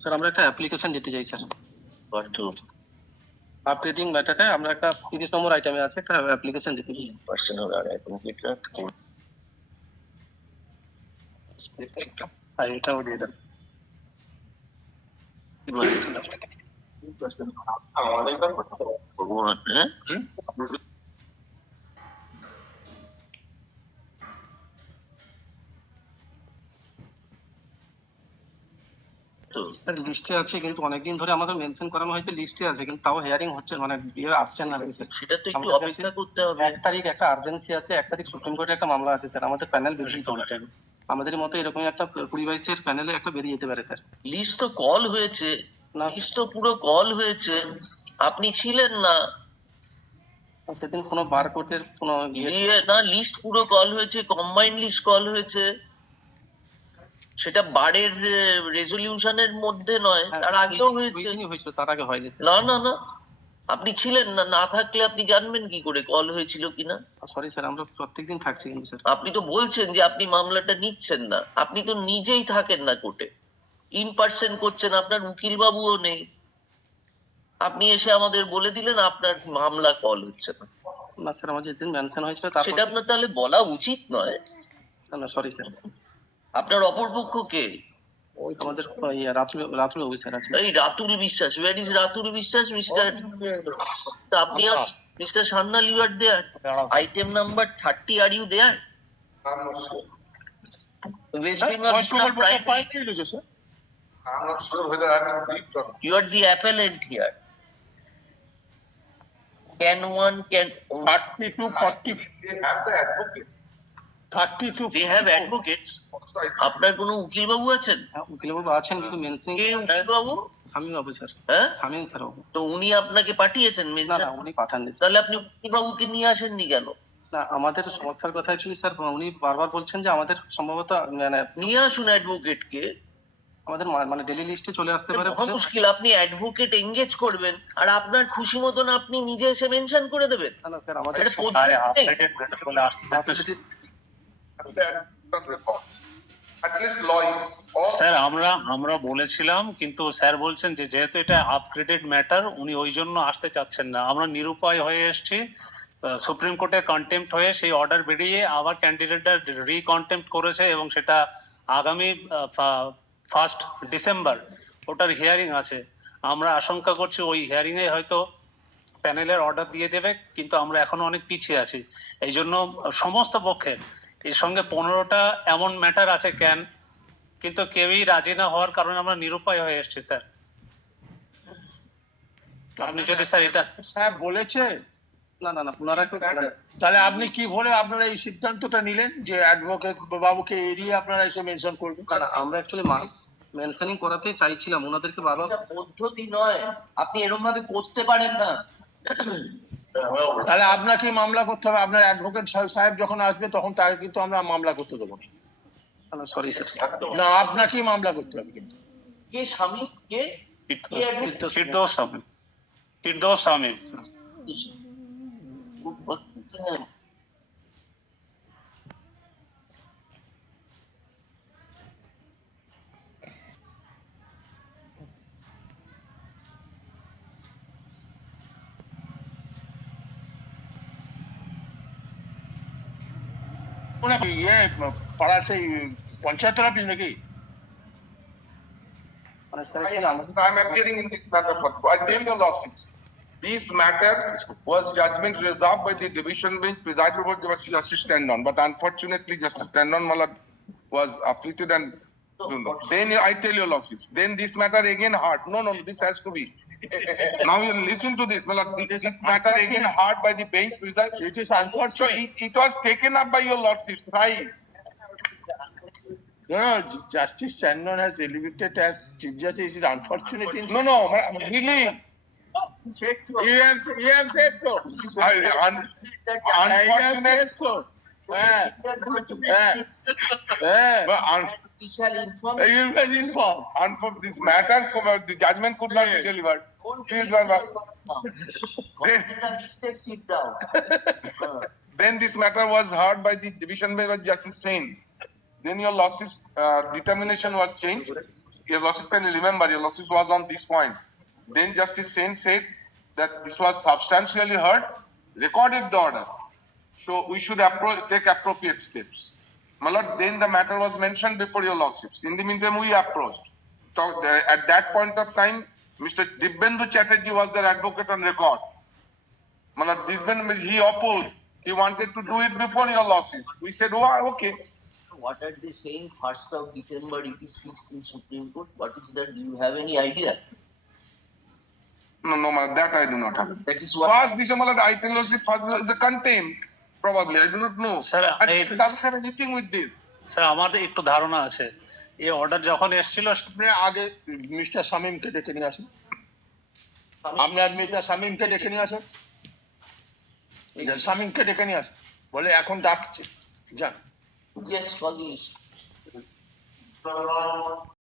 Sir আমরা একটা application দিতে চাই স্যার। to আপডেটিং ম্যাটারে আমরা একটা 30 নম্বর আইটেমে আছে একটা অ্যাপ্লিকেশন দিতে চাই। personal or complete আর এটাও দিয়ে দেন। ভগবান, হ্যাঁ? স্যার লিস্টে আছে কিন্তু অনেকদিন ধরে আমাদের মেনশন করানো হয়তো লিস্টে আছে কিন্তু তাও হিয়ারিং হচ্ছে মানে বিয়ে আসছেন না স্যার। সেটা তো একটু আমাদের অপেক্ষা করতে হবে। 1 তারিখ একটা আর্জেন্সি আছে, 1 তারিখ সুপ্রিম কোর্টে একটা মামলা আছে স্যার, আমাদের প্যানেল বেরিয়ে যেতে আমাদের মতো এরকম একটা 20-22 প্যানেলে একটা বেরিয়ে যেতে পারে স্যার। লিস্ট তো কল হয়েছে, না লিস্ট তো পুরো কল হয়েছে, আপনি ছিলেন না। সেদিন কোনো বারকোডের কোনো না, লিস্ট পুরো কল হয়েছে, কম্বাইন্ড লিস্ট কল হয়েছে, সেটা বারের রেজলিউশনের মধ্যে নয়, তার আগেও হয়েছে। হয়েছিল, তার আগে হয়নি স্যার। না না না, আপনি ছিলেন না, না থাকলে আপনি জানবেন কি করে কল হয়েছিল কিনা? সরি স্যার, আমরা প্রত্যেকদিন থাকছি কিন্তু স্যার। আপনি তো বলছেন যে আপনি মামলাটা নিচ্ছেন না, আপনি তো নিজেই থাকেন না কোর্টে, ইন পার্সন করছেন, আপনার উকিল বাবুও নেই, আপনি এসে আমাদের বলে দিলেন আপনার মামলা কল হচ্ছে না। না স্যার, আমার যেদিন মেনশন হয়েছিল সেটা আপনার তাহলে বলা উচিত নয়। না সরি স্যার। আপনার অপরপক্ষ কে? ওই আমাদের রাতুল বাবু স্যার আছে। এই রাতুল বিশ্বাস, war is Ratul Biswas? Mister আপনি mister Sanyal, you are there? Item number 30, are you there? West Bengal sir. I'm not sure whether I have briefed or not. You are the appellant here. Can 30 to 40. They have the advocates. 30 to they have advocates? আপনার কোনো উকিল বাবু আছেন? উকিল বাবু আছেন কিন্তু mention কে উকিল বাবু? শামীম বাবু sir. হ্যাঁ, Shamim sir. তো উনি আপনাকে পাঠিয়েছেন না মেনশন? না, উনি পাঠাননি। তাহলে আপনি উকিল বাবুকে নিয়ে আসেননি কেন? না, আমাদের সমস্যার কথা অ্যাকচুয়ালি স্যার উনি বারবার বলছেন যে আমাদের সম্ভবত মানে নিয়ে আসুন অ্যাডভোকেট কে, আমাদের মানে ডেলি লিস্টে চলে আসতে পারে। মুশকিল, আপনি অ্যাডভোকেট এঙ্গেজ করবেন আর আপনার খুশি মতন আপনি নিজে এসে মেনশন করে দেবেন? না স্যার, আমাদের স্যার আমরা বলেছিলাম কিন্তু স্যার বলছেন যে যেহেতু এটা আপগ্রেডেড ম্যাটার উনি ওই জন্য আসতে চাচ্ছেন না। আমরা নিরুপায় হয়ে এসেছি, সুপ্রিম কোর্টে কন্টেম্পট হয়ে সেই অর্ডার বেরিয়ে আবার ক্যান্ডিডেটরা রিকন্টেম্পট করেছে এবং সেটা আগামী 1 ডিসেম্বর ওটার হিয়ারিং আছে। আমরা আশঙ্কা করছি ওই হিয়ারিং এ হয়তো প্যানেলের অর্ডার দিয়ে দেবে, কিন্তু আমরা এখনো অনেক পিছিয়ে আছি। এই জন্য সমস্ত পক্ষের এর সঙ্গে 15টা এমন ম্যাটার আছে কিন্তু কেউই রাজি না হওয়ার কারণে আমরা নিরুপায় হয়ে এসেছি স্যার। আপনি যদি স্যার এটা স্যার বলেছে না না না, ওনারা তাহলে আপনি কি বলে আপনারা এই সিদ্ধান্তটা নিলেন যে অ্যাডভোকেট বাবুকে এড়িয়ে আপনারা এসে মেনশন করবেন? না, আমরা অ্যাকচুয়ালি মেনশনিং করাতে চাইছিলাম ওনাদেরকে বারবার। পদ্ধতি নয়, আপনি এরকম ভাবে করতে পারেন না। তাহলে আপনাকে মামলা করতে হবে, আপনার অ্যাডভোকেট সাহেব যখন আসবে তখন তাকে কিন্তু আমরা মামলা করতে দেবো না। Sorry sir. না, আপনাকেই মামলা করতে হবে কিন্তু। কে স্বামী? কে? ফিরদৌস শামীম। পাড়ার সেই পঞ্চায়েতের অফিস নাকি? I'm appearing in this matter for I tell your lawsuit. This matter was judgment reserved by the division bench presided over Justice Tandon, but unfortunately Justice Tandon Malad was afflicted and then I tell your lawsuits. Then this matter again heard. No, this has to be. Now you listen to this. Malad, this matter again heard by the bench presided. It is unfortunate. So it was taken up by your lawsuits thrice. No, Justice Tandon has elevated as Chief Justice. It is unfortunate. No, really. You have said so. Unfortunate. So. He shall inform. You will inform. This matter, the judgment could not be delivered. Mistake, sit down. Then this matter was heard by the division bench of Justice Sain. Then your lawsuit determination was changed. your lordship can remember, your lordship was on this point. Then Justice Sen said that this was substantially heard, recorded the order. So we should take appropriate steps. My lord, then the matter was mentioned before your lordships. In the meantime, we approached. So at that point of time, Mr. Dibyendu Chatterjee was their advocate on record. My lord, he opposed. He wanted to do it before your lordships. We said, oh, okay. What are they saying? 1st of December, it is fixed in Supreme Court. What is that? Do you have any idea? No, my lord, that I do not have. That is what. First December, my lord, I tell lordship, first is a contempt. Probably, I do not know. Sir, And it doesn't have anything with this. Sir আমাদের একটু ধারণা আছে এই order যখন এসেছিল আপনি আগে mister শামীমকে ডেকে নিয়ে আসুন, আপনার মিস্টার শামীমকে ডেকে নিয়ে আসুন, শামীমকে ডেকে নিয়ে আসুন, বলে এখন ডাকছে, যান। Yes, for this.